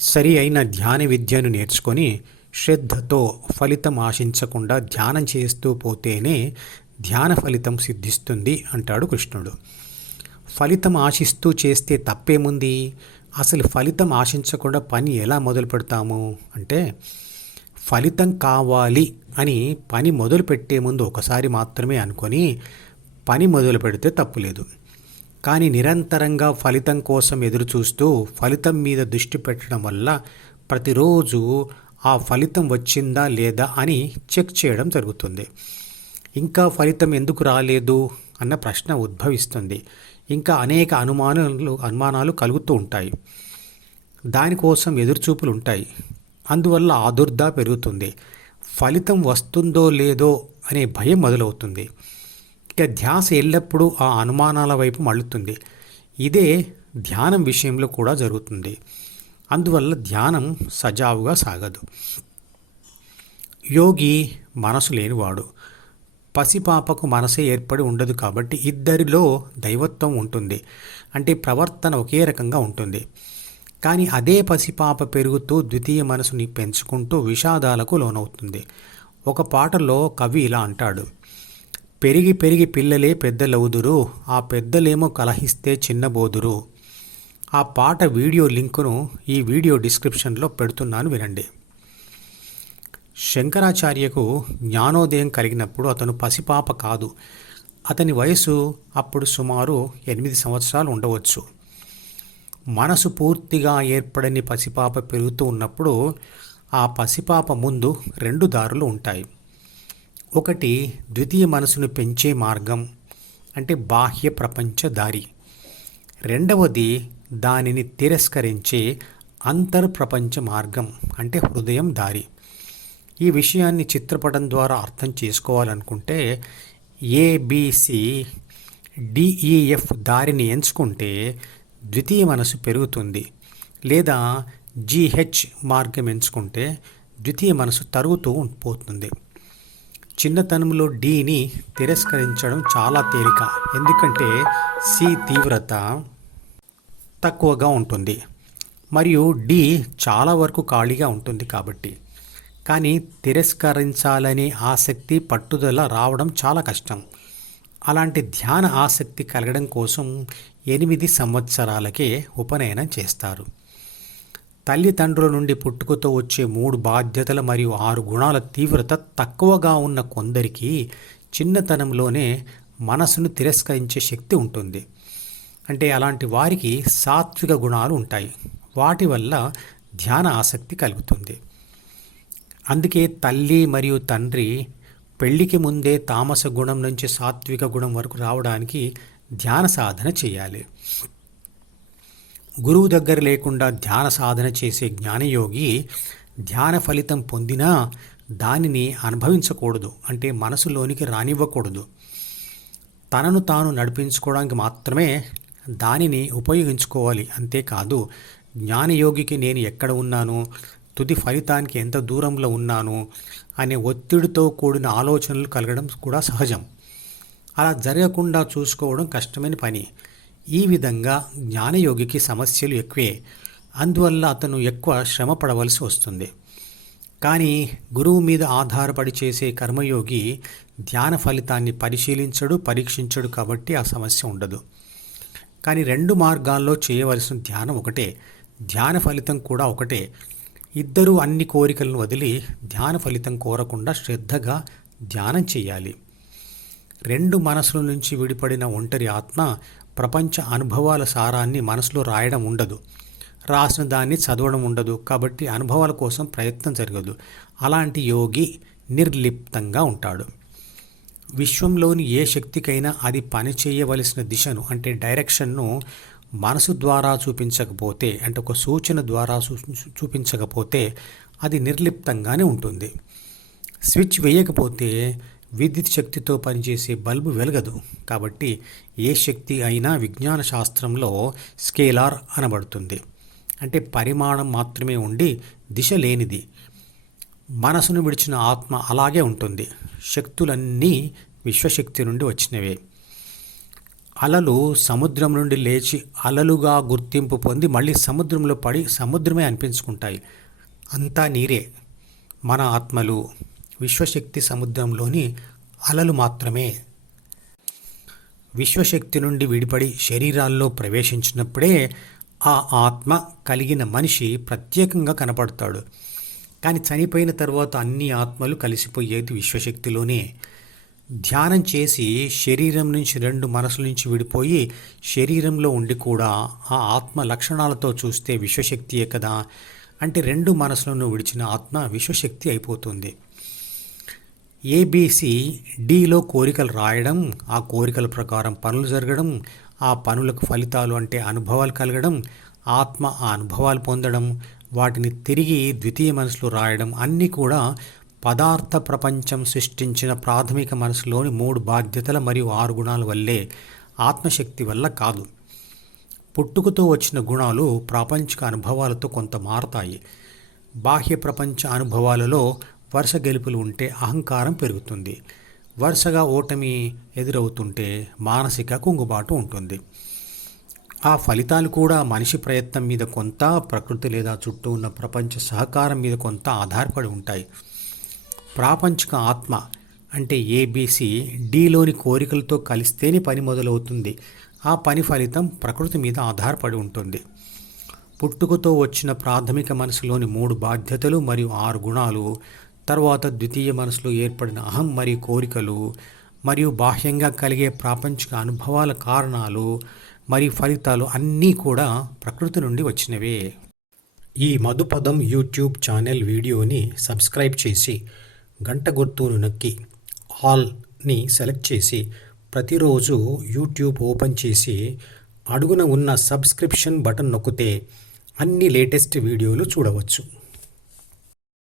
సరి అయిన ధ్యాన విద్యను నేర్చుకొని శ్రద్ధతో ఫలితం ఆశించకుండా ధ్యానం చేస్తూ పోతేనే ధ్యాన ఫలితం సిద్ధిస్తుంది అంటాడు కృష్ణుడు. ఫలితం ఆశిస్తూ చేస్తే తప్పేముంది? అసలు ఫలితం ఆశించకుండా పని ఎలా మొదలు పెడతాము అంటే ఫలితం కావాలి అని పని మొదలు పెట్టే ముందు ఒకసారి మాత్రమే అనుకొని పని మొదలు పెడితే తప్పులేదు. కానీ నిరంతరంగా ఫలితం కోసం ఎదురుచూస్తూ ఫలితం మీద దృష్టి పెట్టడం వల్ల ప్రతిరోజు ఆ ఫలితం వచ్చిందా లేదా అని చెక్ చేయడం జరుగుతుంది. ఇంకా ఫలితం ఎందుకు రాలేదు అన్న ప్రశ్న ఉద్భవిస్తుంది. ఇంకా అనేక అనుమానాలు అనుమానాలు కలుగుతూ ఉంటాయి. దానికోసం ఎదురుచూపులు ఉంటాయి. అందువల్ల ఆదుర్ద పెరుగుతుంది. ఫలితం వస్తుందో లేదో అనే భయం మొదలవుతుంది. ఇక ధ్యాస ఎల్లప్పుడూ ఆ అనుమానాల వైపు మళ్ళుతుంది. ఇదే ధ్యానం విషయంలో కూడా జరుగుతుంది. అందువల్ల ధ్యానం సజావుగా సాగదు. యోగి మనసు లేనివాడు. పసిపాపకు మనసే ఏర్పడి ఉండదు కాబట్టి ఇద్దరిలో దైవత్వం ఉంటుంది. అంటే ప్రవర్తన ఒకే రకంగా ఉంటుంది. కానీ అదే పసిపాప పెరుగుతూ ద్వితీయ మనసుని పెంచుకుంటూ విషాదాలకు లోనవుతుంది. ఒక పాటలో కవి ఇలా అంటాడు. పెరిగి పెరిగి పిల్లలే పెద్దలవుదురు ఆ పెద్దలేమో కలహిస్తే చిన్నబోదురు. ఆ పాట వీడియో లింకును ఈ వీడియో డిస్క్రిప్షన్లో పెడుతున్నాను వినండి. శంకరాచార్యకు జ్ఞానోదయం కలిగినప్పుడు అతను పసిపాప కాదు. అతని వయసు అప్పుడు సుమారు ఎనిమిది సంవత్సరాలు ఉండవచ్చు. మనసు పూర్తిగా ఏర్పడని పసిపాప పెరుగుతూ ఉన్నప్పుడు ఆ పసిపాప ముందు రెండు దారులు ఉంటాయి. ఒకటి ద్వితీయ మనసును పెంచే మార్గం అంటే బాహ్య ప్రపంచ దారి. రెండవది దానిని తిరస్కరించే అంతర్ప్రపంచ మార్గం అంటే హృదయం దారి. ఈ విషయాన్ని చిత్రపటం ద్వారా అర్థం చేసుకోవాలనుకుంటే ఏబిసి డిఈఎఫ్ దారిని ఎంచుకుంటే ద్వితీయ మనసు పెరుగుతుంది. లేదా జీహెచ్ మార్గం ఎంచుకుంటే ద్వితీయ మనసు తరుగుతూ పోతుంది. చిన్నతనంలో డీని తిరస్కరించడం చాలా తేలిక. ఎందుకంటే సి తీవ్రత తక్కువగా ఉంటుంది. మరియు డి చాలా వరకు ఖాళీగా ఉంటుంది కాబట్టి. కానీ తిరస్కరించాలనే ఆసక్తి పట్టుదల రావడం చాలా కష్టం. అలాంటి ధ్యాన ఆసక్తి కలగడం కోసం ఎనిమిది సంవత్సరాలకే ఉపనయనం చేస్తారు. తల్లిదండ్రుల నుండి పుట్టుకతో వచ్చే మూడు బాధ్యతలు మరియు ఆరు గుణాల తీవ్రత తక్కువగా ఉన్న కొందరికి చిన్నతనంలోనే మనసును తిరస్కరించే శక్తి ఉంటుంది. అంటే అలాంటి వారికి సాత్విక గుణాలు ఉంటాయి. వాటి వల్ల ధ్యాన ఆసక్తి కలుగుతుంది. అందుకే తల్లి మరియు తండ్రి పెళ్ళికి ముందే తామస గుణం నుంచి సాత్విక గుణం వరకు రావడానికి ధ్యాన సాధన చేయాలి. గురువు దగ్గర లేకుండా ధ్యాన సాధన చేసే జ్ఞానయోగి ధ్యాన ఫలితం పొందినా దానిని అనుభవించకూడదు. అంటే మనసులోనికి రానివ్వకూడదు. తనను తాను నడిపించుకోవడానికి మాత్రమే దానిని ఉపయోగించుకోవాలి. అంతేకాదు జ్ఞానయోగికి నేను ఎక్కడ ఉన్నాను? తుది ఫలితానికి ఎంత దూరంలో ఉన్నాను? అనే ఒత్తిడితో కూడిన ఆలోచనలు కలగడం కూడా సహజం. అలా జరగకుండా చూసుకోవడం కష్టమైన పని. ఈ విధంగా జ్ఞానయోగికి సమస్యలు ఎక్కువే. అందువల్ల అతను ఎక్కువ శ్రమ పడవలసి వస్తుంది. కానీ గురువు మీద ఆధారపడి చేసే కర్మయోగి ధ్యాన ఫలితాన్ని పరిశీలించడు పరీక్షించడు కాబట్టి ఆ సమస్య ఉండదు. కానీ రెండు మార్గాల్లో చేయవలసిన ధ్యానం ఒకటే. ధ్యాన ఫలితం కూడా ఒకటే. ఇద్దరూ అన్ని కోరికలను వదిలి ధ్యాన ఫలితం కోరకుండా శ్రద్ధగా ధ్యానం చేయాలి. రెండు మనసుల నుంచి విడిపడిన ఒంటరి ఆత్మ ప్రపంచ అనుభవాల సారాన్ని మనసులో రాయడం ఉండదు. రాసిన దాన్ని చదవడం ఉండదు. కాబట్టి అనుభవాల కోసం ప్రయత్నం జరగదు. అలాంటి యోగి నిర్లిప్తంగా ఉంటాడు. విశ్వంలోని ఏ శక్తికైనా అది పని చేయవలసిన దిశను అంటే డైరెక్షన్ను మనసు ద్వారా చూపించకపోతే అంటే ఒక సూచన ద్వారా చూపించకపోతే అది నిర్లిప్తంగానే ఉంటుంది. స్విచ్ వేయకపోతే విద్యుత్ శక్తితో పనిచేసే బల్బు వెలగదు. కాబట్టి ఏ శక్తి అయినా విజ్ఞాన శాస్త్రంలో స్కేలార్ అనబడుతుంది. అంటే పరిమాణం మాత్రమే ఉండి దిశ లేనిది. మనసును విడిచిన ఆత్మ అలాగే ఉంటుంది. శక్తులన్నీ విశ్వశక్తి నుండి వచ్చినవే. అలలు సముద్రం నుండి లేచి అలలుగా గుర్తింపు పొంది మళ్ళీ సముద్రంలో పడి సముద్రమే అనిపించుకుంటాయి. అంతా నీరే. మన ఆత్మలు విశ్వశక్తి సముద్రంలోని అలలు మాత్రమే. విశ్వశక్తి నుండి విడిపడి శరీరాల్లో ప్రవేశించినప్పుడే ఆ ఆత్మ కలిగిన మనిషి ప్రత్యేకంగా కనపడతాడు. కానీ చనిపోయిన తర్వాత అన్ని ఆత్మలు కలిసిపోయేది విశ్వశక్తిలోనే. ధ్యానం చేసి శరీరం నుంచి రెండు మనసుల నుంచి విడిపోయి శరీరంలో ఉండి కూడా ఆ ఆత్మ లక్షణాలతో చూస్తే విశ్వశక్తియే కదా. అంటే రెండు మనసులను విడిచిన ఆత్మ విశ్వశక్తి అయిపోతుంది. ఏబీసీ డిలో కోరికలు రాయడం ఆ కోరికల ప్రకారం పనులు జరగడం ఆ పనులకు ఫలితాలు అంటే అనుభవాలు కలగడం ఆత్మ ఆ అనుభవాలు పొందడం వాటిని తిరిగి ద్వితీయ మనసులో రాయడం అన్నీ కూడా పదార్థ ప్రపంచం సృష్టించిన ప్రాథమిక మనసులోని మూడు బాధ్యతల మరియు ఆరు గుణాల వల్లే ఆత్మశక్తి వల్ల కాదు. పుట్టుకతో వచ్చిన గుణాలు ప్రాపంచిక అనుభవాలతో కొంత మారతాయి. బాహ్య ప్రపంచ అనుభవాలలో వరుస గెలుపులు ఉంటే అహంకారం పెరుగుతుంది. వరుసగా ఓటమి ఎదురవుతుంటే మానసిక కుంగుబాటు ఉంటుంది. ఆ ఫలితాలు కూడా మనిషి ప్రయత్నం మీద కొంత ప్రకృతి లేదా చుట్టూ ఉన్న ప్రపంచ సహకారం మీద కొంత ఆధారపడి ఉంటాయి. ప్రాపంచిక ఆత్మ అంటే ఏబీసీ డీలోని కోరికలతో కలిస్తేనే పని మొదలవుతుంది. ఆ పని ఫలితం ప్రకృతి మీద ఆధారపడి ఉంటుంది. పుట్టుకతో వచ్చిన ప్రాథమిక మనసులోని మూడు బాధ్యతలు మరియు ఆరు గుణాలు తర్వాత ద్వితీయ మనసులో ఏర్పడిన అహం మరియు కోరికలు మరియు బాహ్యంగా కలిగే ప్రాపంచిక అనుభవాల కారణాలు మరియు ఫలితాలు అన్నీ కూడా ప్రకృతి నుండి వచ్చినవే. ఈ మధుపదం యూట్యూబ్ ఛానల్ వీడియోని సబ్స్క్రైబ్ చేసి గంట గుర్తును నొక్కి ఆల్ని సెలెక్ట్ చేసి ప్రతిరోజు యూట్యూబ్ ఓపెన్ చేసి అడుగున ఉన్న సబ్స్క్రిప్షన్ బటన్ నొక్కితే అన్ని లేటెస్ట్ వీడియోలు చూడవచ్చు.